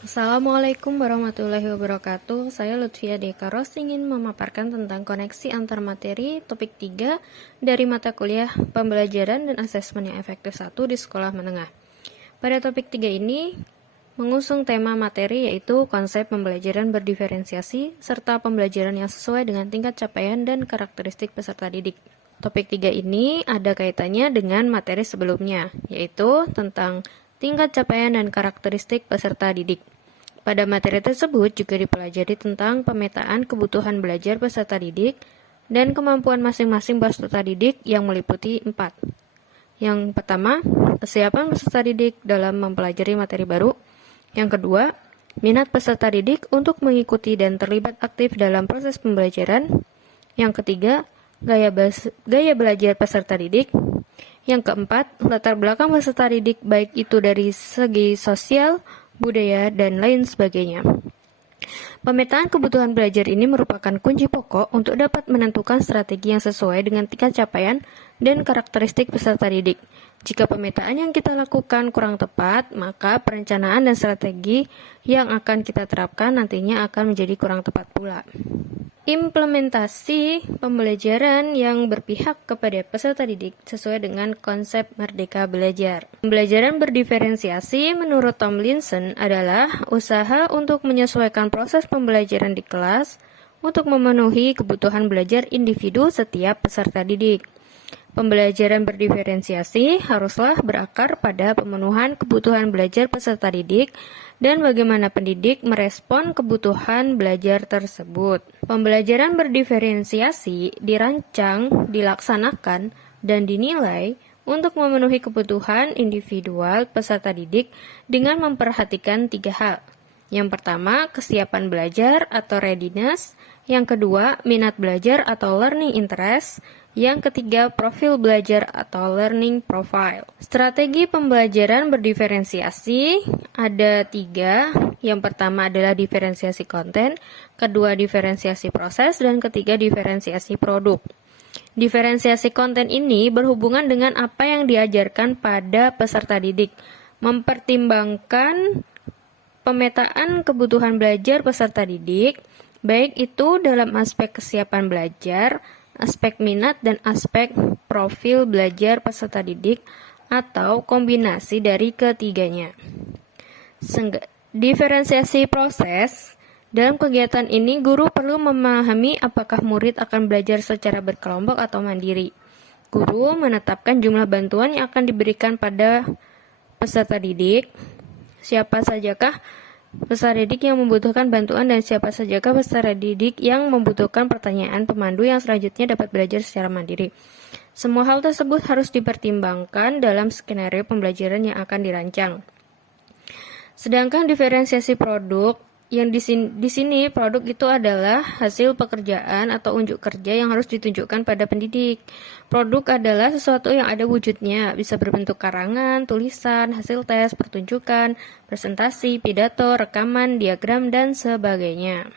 Assalamualaikum warahmatullahi wabarakatuh. Saya Lutfia Dekaros ingin memaparkan tentang koneksi antar materi topik 3 dari mata kuliah Pembelajaran dan Asesmen yang Efektif 1 di sekolah menengah. Pada topik 3 ini mengusung tema materi yaitu konsep pembelajaran berdiferensiasi serta pembelajaran yang sesuai dengan tingkat capaian dan karakteristik peserta didik. Topik 3 ini ada kaitannya dengan materi sebelumnya, yaitu tentang tingkat capaian dan karakteristik peserta didik. Pada materi tersebut juga dipelajari tentang pemetaan kebutuhan belajar peserta didik dan kemampuan masing-masing peserta didik yang meliputi 4. Yang pertama, kesiapan peserta didik dalam mempelajari materi baru. Yang kedua, minat peserta didik untuk mengikuti dan terlibat aktif dalam proses pembelajaran. Yang ketiga, gaya belajar peserta didik. Yang keempat, latar belakang peserta didik baik itu dari segi sosial, budaya, dan lain sebagainya. Pemetaan kebutuhan belajar ini merupakan kunci pokok untuk dapat menentukan strategi yang sesuai dengan tingkat capaian dan karakteristik peserta didik. Jika pemetaan yang kita lakukan kurang tepat, maka perencanaan dan strategi yang akan kita terapkan nantinya akan menjadi kurang tepat pula. Implementasi pembelajaran yang berpihak kepada peserta didik sesuai dengan konsep merdeka belajar. Pembelajaran berdiferensiasi menurut Tomlinson adalah usaha untuk menyesuaikan proses pembelajaran di kelas untuk memenuhi kebutuhan belajar individu setiap peserta didik. Pembelajaran berdiferensiasi haruslah berakar pada pemenuhan kebutuhan belajar peserta didik dan bagaimana pendidik merespon kebutuhan belajar tersebut. Pembelajaran berdiferensiasi dirancang, dilaksanakan, dan dinilai untuk memenuhi kebutuhan individual peserta didik dengan memperhatikan 3 hal. Yang pertama, kesiapan belajar atau readiness. Yang kedua, minat belajar atau learning interest. Yang ketiga, profil belajar atau learning profile. Strategi pembelajaran berdiferensiasi ada 3. Yang pertama adalah diferensiasi konten, kedua diferensiasi proses, dan ketiga diferensiasi produk. Diferensiasi konten ini berhubungan dengan apa yang diajarkan pada peserta didik, mempertimbangkan pemetaan kebutuhan belajar peserta didik, baik itu dalam aspek kesiapan belajar, aspek minat, dan aspek profil belajar peserta didik, atau kombinasi dari ketiganya. Diferensiasi proses. Dalam kegiatan ini, guru perlu memahami apakah murid akan belajar secara berkelompok atau mandiri. Guru menetapkan jumlah bantuan yang akan diberikan pada peserta didik. Siapa sajakah peserta didik yang membutuhkan bantuan dan siapa sajakah peserta didik yang membutuhkan pertanyaan pemandu yang selanjutnya dapat belajar secara mandiri. Semua hal tersebut harus dipertimbangkan dalam skenario pembelajaran yang akan dirancang. Sedangkan diferensiasi produk, yang di sini produk itu adalah hasil pekerjaan atau unjuk kerja yang harus ditunjukkan pada pendidik. Produk adalah sesuatu yang ada wujudnya, bisa berbentuk karangan, tulisan, hasil tes, pertunjukan, presentasi, pidato, rekaman, diagram, dan sebagainya.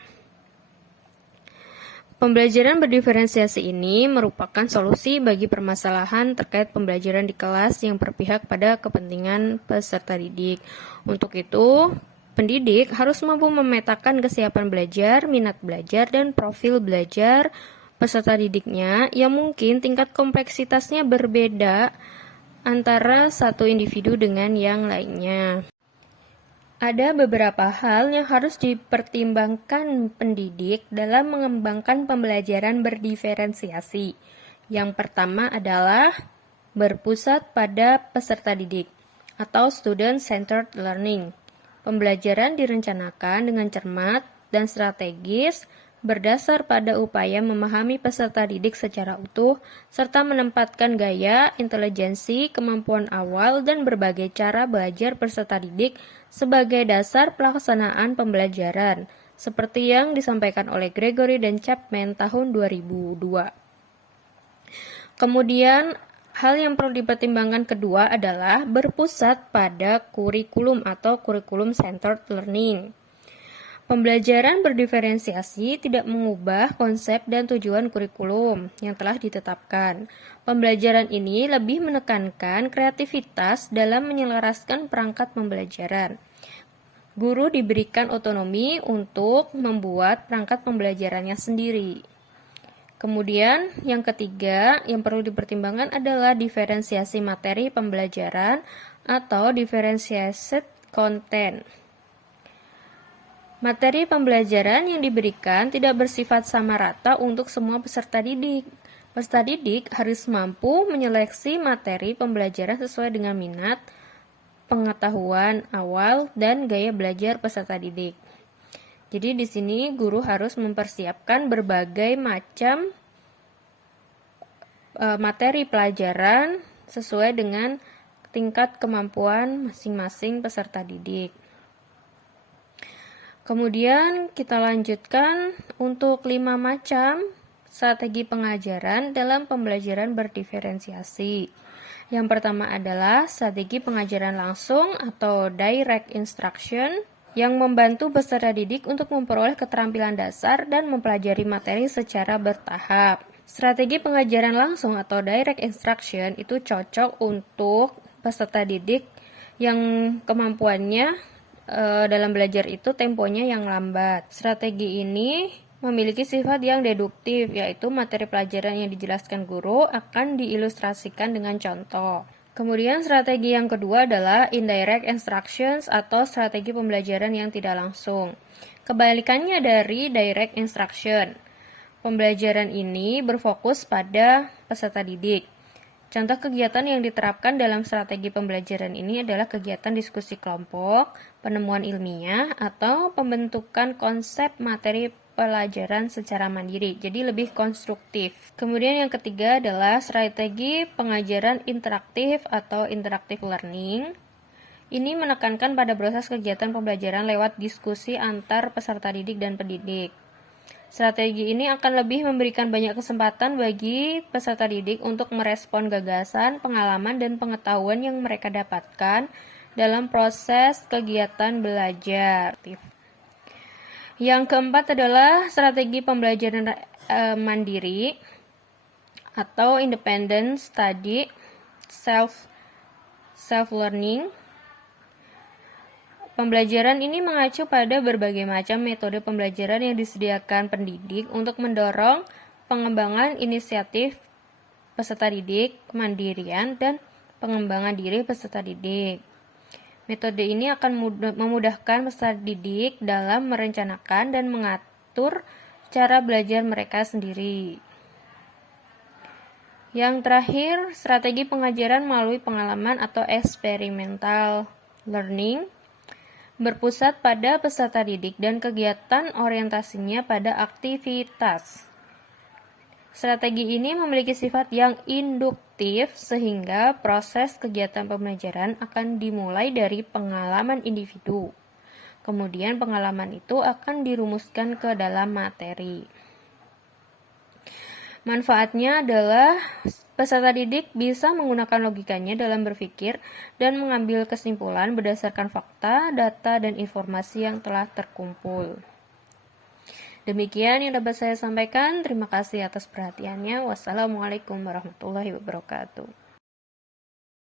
Pembelajaran berdiferensiasi ini merupakan solusi bagi permasalahan terkait pembelajaran di kelas yang berpihak pada kepentingan peserta didik. Untuk itu, pendidik harus mampu memetakan kesiapan belajar, minat belajar, dan profil belajar peserta didiknya yang mungkin tingkat kompleksitasnya berbeda antara satu individu dengan yang lainnya. Ada beberapa hal yang harus dipertimbangkan pendidik dalam mengembangkan pembelajaran berdiferensiasi. Yang pertama adalah berpusat pada peserta didik atau student-centered learning. Pembelajaran direncanakan dengan cermat dan strategis berdasar pada upaya memahami peserta didik secara utuh serta menempatkan gaya, intelijensi, kemampuan awal, dan berbagai cara belajar peserta didik sebagai dasar pelaksanaan pembelajaran, seperti yang disampaikan oleh Gregory dan Chapman tahun 2002. Kemudian, hal yang perlu dipertimbangkan kedua adalah berpusat pada kurikulum atau curriculum centered learning. Pembelajaran berdiferensiasi tidak mengubah konsep dan tujuan kurikulum yang telah ditetapkan. Pembelajaran ini lebih menekankan kreativitas dalam menyelaraskan perangkat pembelajaran. Guru diberikan otonomi untuk membuat perangkat pembelajarannya sendiri. Kemudian yang ketiga yang perlu dipertimbangkan adalah diferensiasi materi pembelajaran atau differentiated content. Materi pembelajaran yang diberikan tidak bersifat sama rata untuk semua peserta didik. Peserta didik harus mampu menyeleksi materi pembelajaran sesuai dengan minat, pengetahuan awal, dan gaya belajar peserta didik. Jadi di sini guru harus mempersiapkan berbagai macam materi pelajaran sesuai dengan tingkat kemampuan masing-masing peserta didik. Kemudian kita lanjutkan untuk 5 macam strategi pengajaran dalam pembelajaran berdiferensiasi. Yang pertama adalah strategi pengajaran langsung atau direct instruction yang membantu peserta didik untuk memperoleh keterampilan dasar dan mempelajari materi secara bertahap. Strategi pengajaran langsung atau direct instruction itu cocok untuk peserta didik yang kemampuannya dalam belajar itu temponya yang lambat. Strategi ini memiliki sifat yang deduktif, yaitu materi pelajaran yang dijelaskan guru akan diilustrasikan dengan contoh. Kemudian strategi yang kedua adalah indirect instructions atau strategi pembelajaran yang tidak langsung. Kebalikannya dari direct instruction. Pembelajaran ini berfokus pada peserta didik. Contoh kegiatan yang diterapkan dalam strategi pembelajaran ini adalah kegiatan diskusi kelompok, penemuan ilmiah, atau pembentukan konsep materi pelajaran secara mandiri, jadi lebih konstruktif. Kemudian yang ketiga adalah strategi pengajaran interaktif atau interactive learning. Ini menekankan pada proses kegiatan pembelajaran lewat diskusi antar peserta didik dan pendidik. Strategi ini akan lebih memberikan banyak kesempatan bagi peserta didik untuk merespon gagasan, pengalaman, dan pengetahuan yang mereka dapatkan dalam proses kegiatan belajar. Yang keempat adalah strategi pembelajaran mandiri atau independent study, self-learning. Pembelajaran ini mengacu pada berbagai macam metode pembelajaran yang disediakan pendidik untuk mendorong pengembangan inisiatif peserta didik, kemandirian, dan pengembangan diri peserta didik. Metode ini akan memudahkan peserta didik dalam merencanakan dan mengatur cara belajar mereka sendiri. Yang terakhir, strategi pengajaran melalui pengalaman atau experimental learning berpusat pada peserta didik dan kegiatan orientasinya pada aktivitas. Strategi ini memiliki sifat yang induktif sehingga proses kegiatan pembelajaran akan dimulai dari pengalaman individu. Kemudian pengalaman itu akan dirumuskan ke dalam materi. Manfaatnya adalah peserta didik bisa menggunakan logikanya dalam berpikir dan mengambil kesimpulan berdasarkan fakta, data, dan informasi yang telah terkumpul. Demikian yang dapat saya sampaikan. Terima kasih atas perhatiannya. Wassalamualaikum warahmatullahi wabarakatuh.